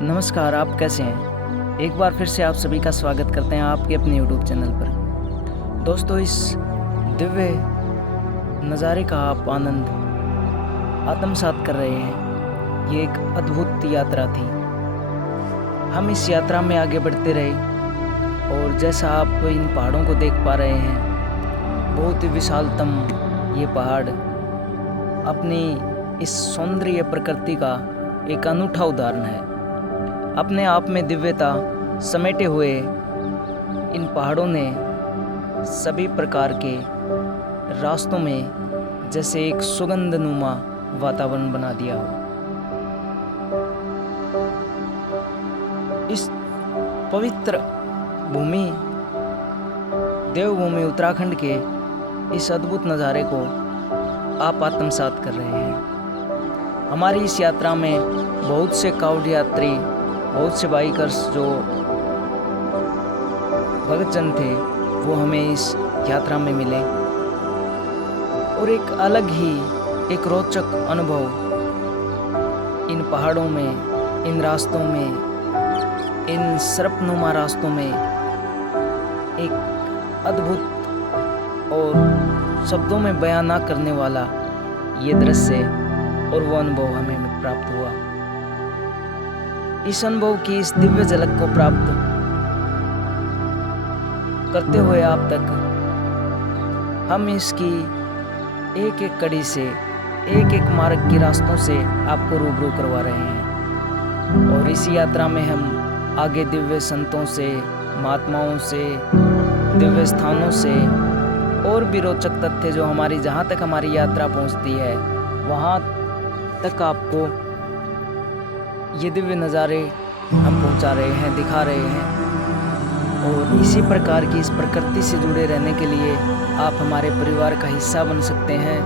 नमस्कार, आप कैसे हैं? एक बार फिर से आप सभी का स्वागत करते हैं आपके अपने यूट्यूब चैनल पर। दोस्तों, इस दिव्य नज़ारे का आप आनंद आत्मसात कर रहे हैं। ये एक अद्भुत यात्रा थी। हम इस यात्रा में आगे बढ़ते रहे और जैसा आप इन पहाड़ों को देख पा रहे हैं, बहुत ही विशालतम ये पहाड़ अपनी इस सौंदर्य प्रकृति का एक अनूठा उदाहरण है। अपने आप में दिव्यता समेटे हुए इन पहाड़ों ने सभी प्रकार के रास्तों में जैसे एक सुगंधनुमा वातावरण बना दिया हो। इस पवित्र भूमि देवभूमि उत्तराखंड के इस अद्भुत नज़ारे को आप आत्मसात कर रहे हैं। हमारी इस यात्रा में बहुत से कावड़ यात्री, बहुत से बाइकर्स जो भक्तजन थे, वो हमें इस यात्रा में मिले और एक अलग ही एक रोचक अनुभव इन पहाड़ों में, इन रास्तों में, इन सर्पनुमा रास्तों में एक अद्भुत और शब्दों में बयां ना करने वाला ये दृश्य और वो अनुभव हमें प्राप्त हुआ। इस अनुभव की इस दिव्य झलक को प्राप्त करते हुए आप तक हम इसकी एक एक कड़ी से, एक एक मार्ग के रास्तों से आपको रूबरू करवा रहे हैं। और इस यात्रा में हम आगे दिव्य संतों से, महात्माओं से, दिव्य स्थानों से और भी रोचक तथ्य जो हमारी जहाँ तक हमारी यात्रा पहुँचती है वहाँ तक आपको ये दिव्य नज़ारे हम पहुँचा रहे हैं, दिखा रहे हैं। और इसी प्रकार की इस प्रकृति से जुड़े रहने के लिए आप हमारे परिवार का हिस्सा बन सकते हैं।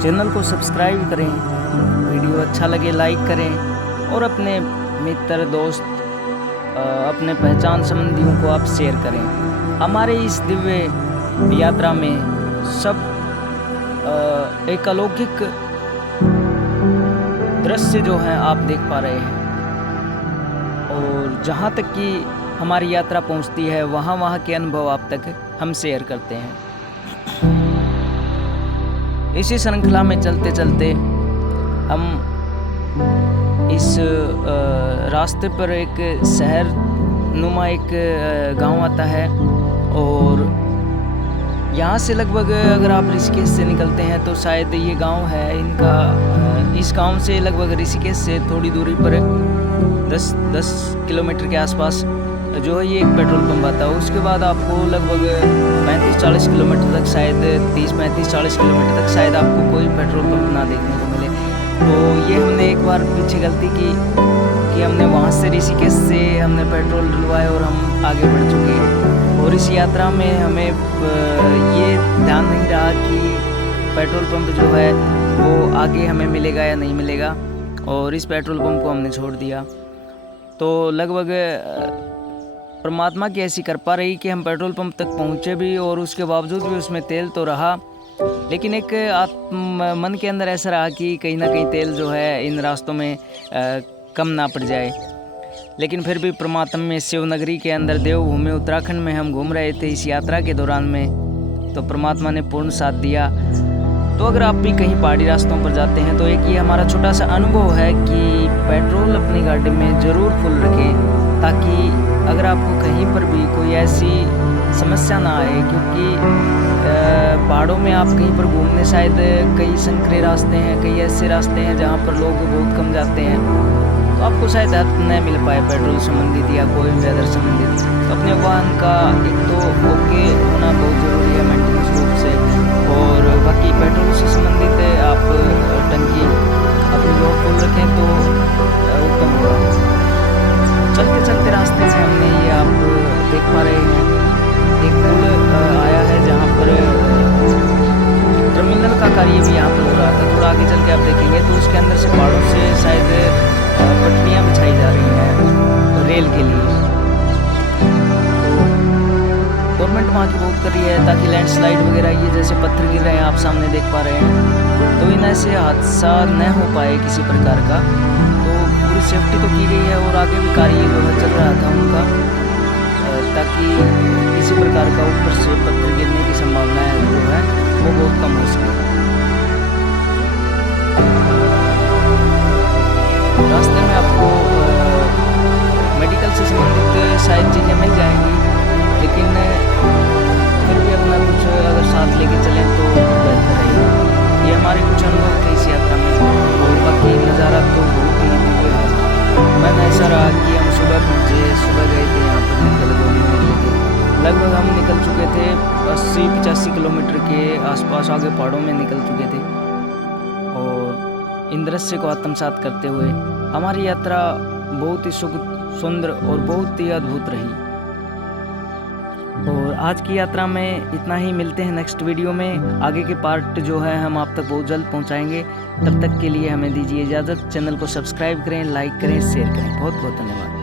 चैनल को सब्सक्राइब करें, वीडियो अच्छा लगे लाइक करें और अपने मित्र, दोस्त, अपने पहचान संबंधियों को आप शेयर करें। हमारे इस दिव्य यात्रा में सब एक अलौकिक दृश्य जो है आप देख पा रहे हैं। और जहाँ तक कि हमारी यात्रा पहुँचती है वहाँ के अनुभव आप तक हम शेयर करते हैं। इसी श्रृंखला में चलते चलते हम इस रास्ते पर एक शहर नुमा एक गांव आता है और यहाँ से लगभग अगर आप ऋषिकेश से निकलते हैं तो शायद ये गांव है इनका। इस गांव से लगभग ऋषिकेश से थोड़ी दूरी पर 10 किलोमीटर के आसपास जो है ये एक पेट्रोल पंप आता है। उसके बाद आपको लगभग 35-40 किलोमीटर तक, शायद 30-35-40 किलोमीटर तक शायद आपको कोई पेट्रोल पंप ना देखने को मिले। तो ये हमने एक बार पीछे गलती की कि हमने वहाँ से ऋषिकेश से हमने पेट्रोल डलवाया और हम आगे बढ़ चुके हैं। और इस यात्रा में हमें ये ध्यान नहीं रहा कि पेट्रोल पंप जो है वो आगे हमें मिलेगा या नहीं मिलेगा, और इस पेट्रोल पंप को हमने छोड़ दिया। तो लगभग परमात्मा की ऐसी कृपा रही कि हम पेट्रोल पंप तक पहुँचे भी और उसके बावजूद भी उसमें तेल तो रहा, लेकिन एक मन के अंदर ऐसा रहा कि कहीं ना कहीं तेल जो है इन रास्तों में कम ना पड़ जाए। लेकिन फिर भी परमात्मा में शिवनगरी के अंदर देवभूमि उत्तराखंड में हम घूम रहे थे इस यात्रा के दौरान में, तो परमात्मा ने पूर्ण साथ दिया। तो अगर आप भी कहीं पहाड़ी रास्तों पर जाते हैं तो एक ये हमारा छोटा सा अनुभव है कि पेट्रोल अपनी गाड़ी में ज़रूर फुल रखें, ताकि अगर आपको कहीं पर भी कोई ऐसी समस्या ना आए। क्योंकि पहाड़ों में आप कहीं पर घूमने, शायद कई संकरे रास्ते हैं, कई ऐसे रास्ते हैं जहाँ पर लोग बहुत कम जाते हैं, तो आपको शायद हेल्प न मिल पाए पेट्रोल संबंधित या कोई भी अदर संबंधित। तो अपने वाहन का एक तो ओके होना बहुत ज़रूरी है मेंटेनेंस रूप से, और बाकी पेट्रोल से संबंधित आप टंकी अपनी लोग फुल रखें तो उत्तम होगा। चलते चलते रास्ते में हमने ये आप देख पा रहे हैं एक पुल आया है जहाँ पर टर्मिनल का कार्य भी यहाँ पर हो रहा था। थोड़ा आगे चल के आप देखेंगे तो उसके अंदर से पहाड़ों से शायद पटरियाँ बिछाई जा रही हैं रेल के लिए। तो गवर्नमेंट वहाँ की बहुत कर रही है ताकि लैंडस्लाइड वगैरह ये जैसे पत्थर गिर रहे हैं आप सामने देख पा रहे हैं, तो इन ऐसे हादसा न हो पाए किसी प्रकार का। तो पूरी सेफ्टी तो की गई है और आगे भी कार्य जो है चल रहा था उनका, ताकि किसी प्रकार का ऊपर से पत्थर गिरने की संभावना जो है वो बहुत कम हो सके। रास्ते में आपको मेडिकल से संबंधित शायद चीज़ें मिल जाएंगी, लेकिन फिर भी अपना कुछ अगर साथ लेके चलें तो बेहतर है। ये हमारे कुछ अनुभव थे इस यात्रा में, और बाकी नज़ारा तो बहुत ही दिव्य है। मन ऐसा रहा कि हम सुबह पहुँचे, सुबह गए थे यहाँ पर निकल गए, लगभग हम निकल चुके थे 80-85 किलोमीटर के आसपास आगे पहाड़ों में निकल चुके थे, और इन दृश्य को आत्मसात करते हुए हमारी यात्रा बहुत ही सुंदर और बहुत ही अद्भुत रही। और आज की यात्रा में इतना ही, मिलते हैं नेक्स्ट वीडियो में। आगे के पार्ट जो है हम आप तक बहुत जल्द पहुंचाएंगे। तब तक के लिए हमें दीजिए इजाज़त। चैनल को सब्सक्राइब करें, लाइक करें, शेयर करें। बहुत बहुत धन्यवाद।